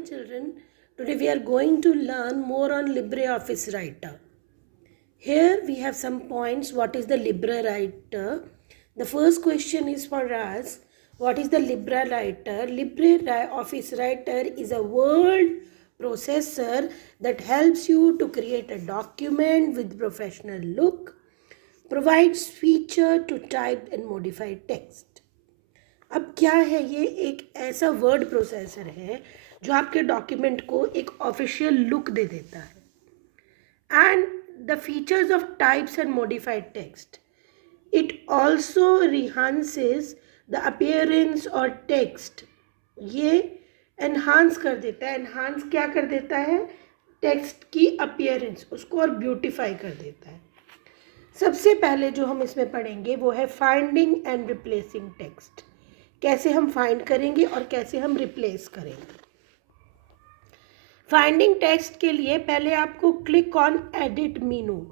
Hi children, today we are going to learn more on LibreOffice Writer. Here we have some points. What is the LibreWriter? The first question is for us. What is the LibreWriter? LibreOffice Writer is a word processor that helps you to create a document with professional look, provides feature to type and modify text. अब क्या है, ये एक ऐसा word processor है जो आपके document को एक ऑफिशियल लुक दे देता है and the features of types and modified text. It also enhances the appearance और टेक्स्ट. ये एनहांस कर देता है. एनहांस क्या कर देता है? टेक्स्ट की अपीयरेंस, उसको और ब्यूटिफाई कर देता है. सबसे पहले जो हम इसमें पढ़ेंगे वो है फाइंडिंग एंड रिप्लेसिंग टेक्स्ट. कैसे हम फाइंड करेंगे और कैसे हम रिप्लेस करेंगे. फाइंडिंग टेक्स्ट के लिए पहले आपको क्लिक ऑन एडिट मीनू.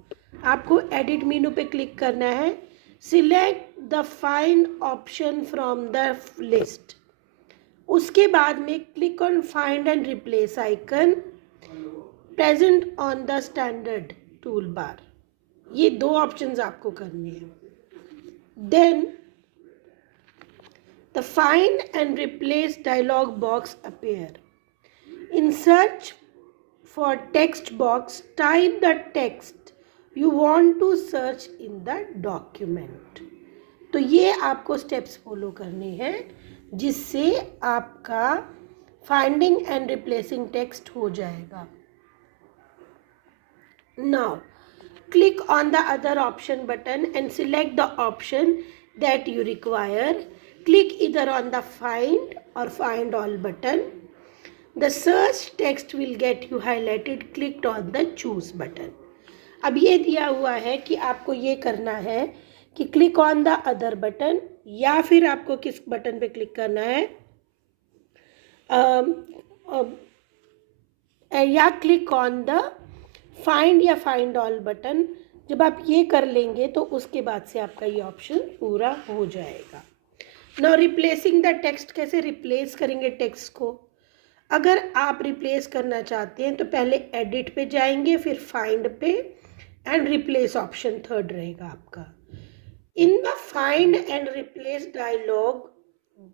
आपको एडिट मीनू पे क्लिक करना है. Select the find option from the list. उसके बाद में click on find and replace icon present on the standard tool bar. ये दो ऑप्शंस आपको करने हैं. Then the find and replace dialog box appear. In search for text box, type the text you want to search in the document. तो ये आपको steps follow करने हैं जिससे आपका फाइंडिंग एंड रिप्लेसिंग टेक्स्ट हो जाएगा. Now click on the other option button and select the option that you require. Click either on the find or find all button. The search text will get you highlighted. Click on the choose button. अब ये दिया हुआ है कि आपको ये करना है कि click on the other button या फिर आपको किस बटन पे क्लिक करना है या क्लिक ऑन द फाइंड या फाइंड ऑल बटन. जब आप ये कर लेंगे तो उसके बाद से आपका ये ऑप्शन पूरा हो जाएगा. Now replacing the text. कैसे रिप्लेस करेंगे टेक्स्ट को? अगर आप रिप्लेस करना चाहते हैं तो पहले एडिट पे जाएंगे, फिर फाइंड पे एंड रिप्लेस ऑप्शन थर्ड रहेगा आपका. In the find and replace dialog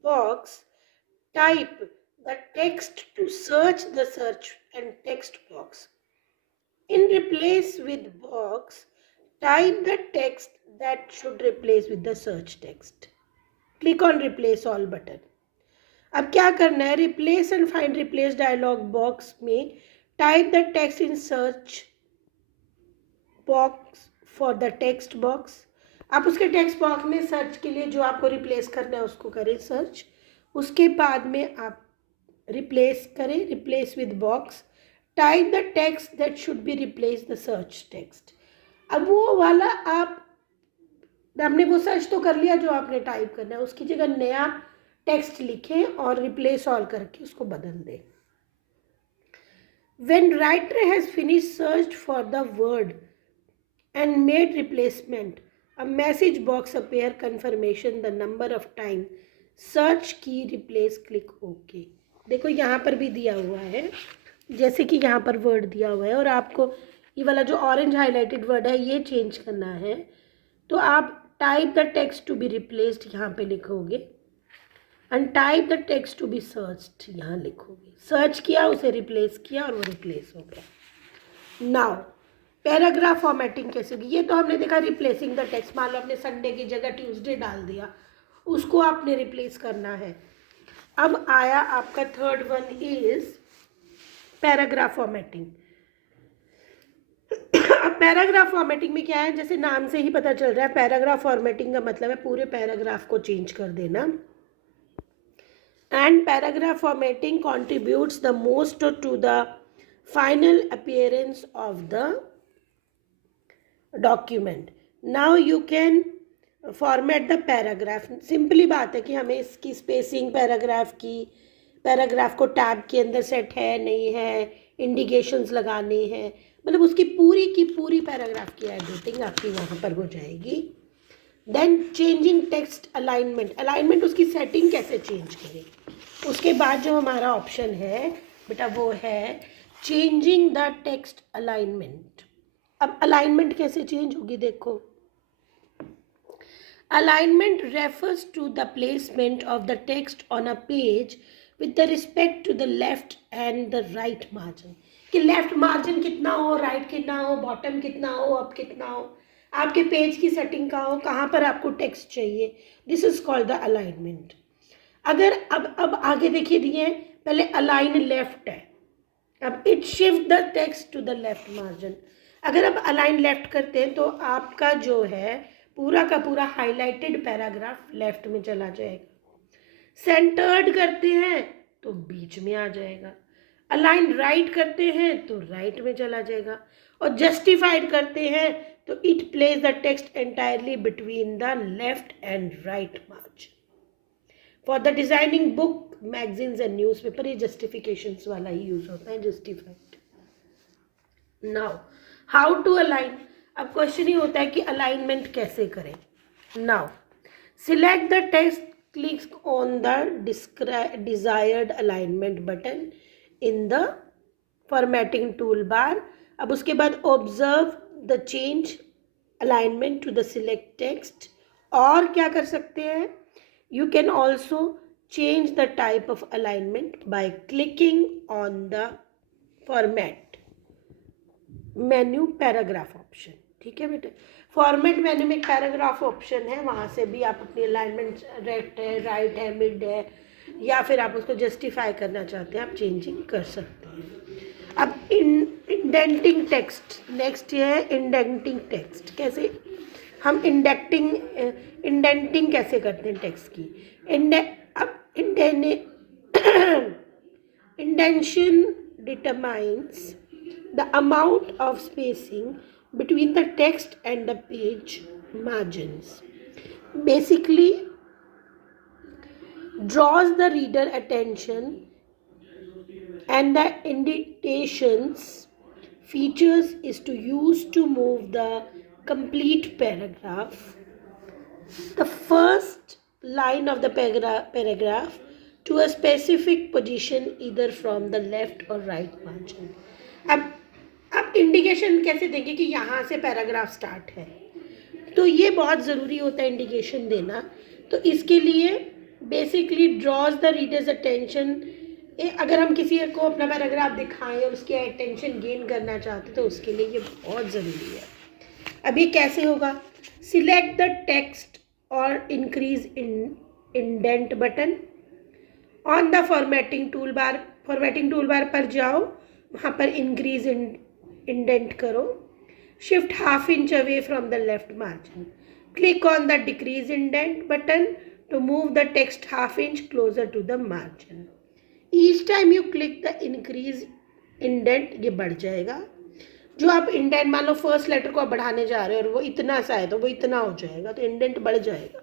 box type the text to search the search and text box. In replace with box type the text that should replace with the search text. Click on replace all button. अब क्या करना है? Replace and find replace dialog box में type the text in search box for the text box. आप उसके text box में search के लिए जो आपको रिप्लेस करना है उसको करें सर्च. उसके बाद में आप रिप्लेस करें. Replace with box type the text that should be replace the search text. अब वो वाला आपने वो सर्च तो कर लिया जो आपने टाइप करना है, उसकी जगह नया टेक्स्ट लिखें और रिप्लेस ऑल करके उसको बदल दें. When writer has finished search for the word and made replacement, a message box appear confirmation the number of time search key replace click OK. देखो यहाँ पर भी दिया हुआ है, जैसे कि यहाँ पर वर्ड दिया हुआ है और आपको ये वाला जो ऑरेंज हाईलाइटेड वर्ड है ये चेंज करना है. तो आप type the text to be replaced यहाँ पे लिखोगे and type the text to be searched यहाँ लिखोगे. सर्च किया, उसे रिप्लेस किया और वो रिप्लेस हो गया. नाउ पैराग्राफ फॉर्मेटिंग कैसे होगी? ये तो हमने देखा रिप्लेसिंग द टेक्स्ट. मान लो आपने संडे की जगह ट्यूसडे डाल दिया, उसको आपने रिप्लेस करना है. अब आया आपका third one is paragraph formatting. अब पैराग्राफ फॉर्मेटिंग में क्या है? जैसे नाम से ही पता चल रहा है, पैराग्राफ फॉर्मेटिंग का मतलब है पूरे पैराग्राफ को चेंज कर देना. And paragraph formatting contributes the most to the final appearance of the document. Now you can format the paragraph. Simply बात है कि हमें इसकी स्पेसिंग पैराग्राफ को टैब के अंदर सेट है नहीं है, इंडिकेशंस लगाने हैं, मतलब उसकी पूरी की पूरी पैराग्राफ की एडिटिंग आपकी वहाँ पर हो जाएगी. Then changing text alignment. Alignment उसकी सेटिंग कैसे चेंज करें, उसके बाद जो हमारा ऑप्शन है बेटा वो है चेंजिंग द टेक्स्ट अलाइनमेंट। अब अलाइनमेंट कैसे चेंज होगी देखो। Alignment refers to the placement of the text on a page with the respect to the left and the right margin। कि लेफ्ट मार्जिन कितना हो, राइट कितना हो, बॉटम कितना हो, अप कितना हो, आपके पेज की सेटिंग का हो, कहाँ पर आपको टेक्स्ट चाहिए, this is called the alignment. अगर अब आगे देखिए दिए पहले अलाइन लेफ्ट है, अब it shift the text to the left margin. अगर आप अलाइन लेफ्ट करते हैं तो आपका जो है पूरा का पूरा हाईलाइटेड पैराग्राफ लेफ्ट में चला जाएगा। सेंटर्ड करते हैं तो बीच में आ जाएगा, अलाइन राइट करते हैं तो राइट में चला जाएगा, और जस्टिफाइड करते हैं तो it place the text entirely between the left and right margin. For the designing book, magazines and newspaper ये जस्टिफिकेशंस वाला ही यूज होता है, justified. Now how to align. अब क्वेश्चन ही होता है कि अलाइनमेंट कैसे करें। Now select the text, click on the desired alignment button in the formatting tool bar. अब उसके बाद observe the change alignment to the select text. और क्या कर सकते हैं, you can also change the type of alignment by clicking on the format menu paragraph option. ठीक है बेटे, फॉर्मेट मेन्यू में पैराग्राफ ऑप्शन है, वहाँ से भी आप अपनी अलाइनमेंट लेफ्ट है, राइट है, मिड है, या फिर आप उसको जस्टिफाई करना चाहते हैं आप चेंजिंग कर सकते हैं। अब इंडेंटिंग टेक्स्ट, नेक्स्ट ये है इंडेंटिंग टेक्स्ट। कैसे हम इंडेंटिंग कैसे करते हैं टेक्स्ट की। इंडेंशन determines the amount of spacing between the text and the page margins. Basically draws the reader attention, and the indentations features is to use to move the complete paragraph, the first line of the paragraph to a specific position either from the left or right margin। अब indication कैसे देंगे कि यहाँ से paragraph start है, तो ये बहुत ज़रूरी होता है इंडिकेशन देना। तो इसके लिए basically drawers the readers attention. अगर हम किसी को अपना पैराग्राफ दिखाएं और उसकी अटेंशन गेन करना चाहते हैं तो उसके लिए ये बहुत ज़रूरी है। अब ये कैसे होगा, सिलेक्ट द टेक्स्ट और increase indent button on the formatting tool bar. Formatting tool bar पर जाओ, वहाँ पर इंक्रीज इंडेंट करो, shift half inch away from the left margin, click on the decrease indent button to move the text half inch closer to the margin. Each time you click the increase indent, ये बढ़ जाएगा। जो आप indent मान लो first letter को आप बढ़ाने जा रहे हो और वो इतना सा है तो वो इतना हो जाएगा, तो इंडेंट बढ़ जाएगा।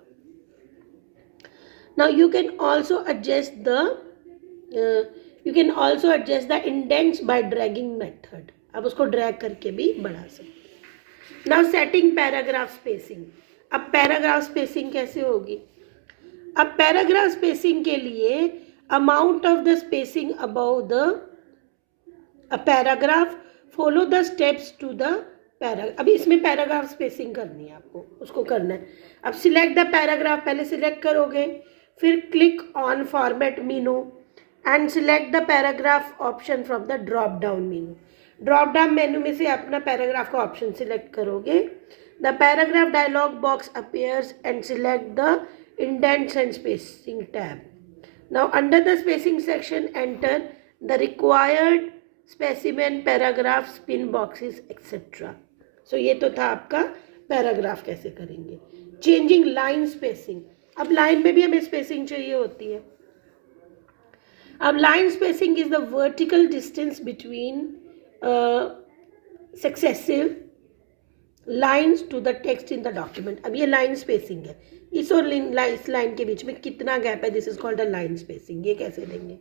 Now you can also adjust the indents by dragging method. अब उसको ड्रैग करके भी बढ़ा सकते हैं। Now setting paragraph spacing. अब पैराग्राफ स्पेसिंग कैसे होगी। अब पैराग्राफ स्पेसिंग के लिए amount of the spacing above the paragraph, follow the steps to the paragraph. अभी इसमें पैराग्राफ स्पेसिंग करनी है आपको, उसको करना है। अब सिलेक्ट द पैराग्राफ पहले सिलेक्ट करोगे, फिर click on format menu and select the paragraph option from the drop down menu. Drop down menu में से अपना पैराग्राफ का ऑप्शन सिलेक्ट करोगे। The paragraph dialog box appears and select the indents and spacing tab. Now under the spacing section enter the required specimen paragraph spin boxes etcetera. So ये तो था आपका paragraph कैसे करेंगे। Changing line spacing. अब line में भी हमें स्पेसिंग चाहिए होती है। अब line spacing is the vertical distance between successive lines to the text in the document. अब ये लाइन स्पेसिंग है, इस और इस लाइन के बीच में कितना गैप है, this is called the line spacing. ये कैसे देंगे।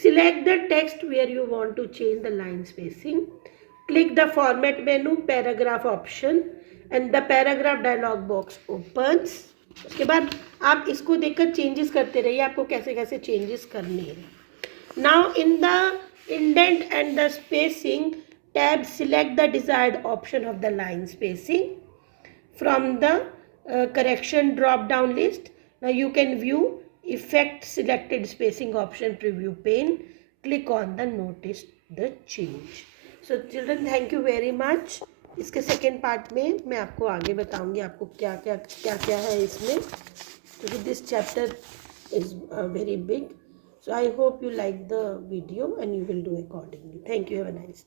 Select the text where you want to change the line spacing, click the format menu, paragraph option and the paragraph dialog box opens. उसके बाद आप इसको देखकर चेंजेस करते रहिए, आपको कैसे कैसे चेंजेस करने हैं। Now in the indent and the spacing tab, select the desired option of the line spacing from the correction drop down list. Now you can view effect selected spacing option preview pane. Click on the notice the change. So children, thank you very much. इसके second part में मैं आपको आगे बताऊंगी आपको क्या क्या है इसमें, क्योंकि this chapter is very big. So I hope you like the video and you will do accordingly. Thank you. Have a nice day.